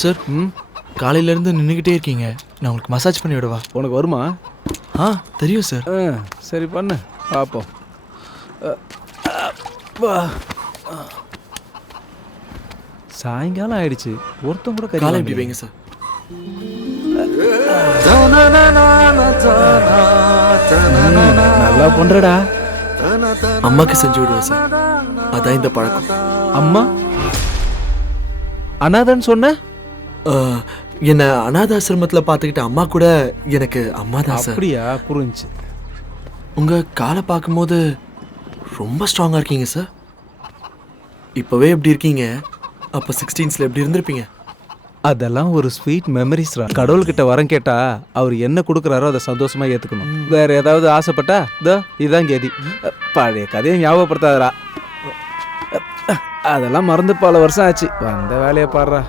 Sir காலையிலேருந்து நின்றுக்கிட்டே இருக்கீங்க, நான் உங்களுக்கு மசாஜ் பண்ணி விடவா? உனக்கு வருமா? தெரியும் சார். சரி பண்ணு பார்ப்போம். வா. சாயங்காலம் ஆயிடுச்சு, ஒருத்தன் கூட காலை இப்படி வைங்க சார். நல்லா பண்றடா. அம்மாக்கு செஞ்சு விடுவேன் சார், அதான் இந்த பழக்கம். அம்மா அனாதன்னு சொன்ன? என்ன அனாதாசிரமத்தில் பார்த்துக்கிட்ட அம்மா கூட எனக்கு அம்மா தான் சார். அப்படியா? புரிஞ்சு. உங்கள் காலை பார்க்கும்போது ரொம்ப ஸ்ட்ராங்காக இருக்கீங்க சார். இப்போவே எப்படி இருக்கீங்க, அப்போ 16ஸ்ல எப்படி இருந்திருப்பீங்க? அதெல்லாம் ஒரு ஸ்வீட் மெமரிஸ்ரா. கடவுள்கிட்ட வரம் கேட்டா அவர் என்ன கொடுக்குறாரோ அதை சந்தோஷமா ஏற்றுக்கணும். வேற ஏதாவது ஆசைப்பட்டா இதான் கேதி. பழைய கதையை ஞாபகப்படுத்தாதரா. அதெல்லாம் மறந்து பல வருஷம் ஆச்சு. வந்த வேலையை பாடுறா.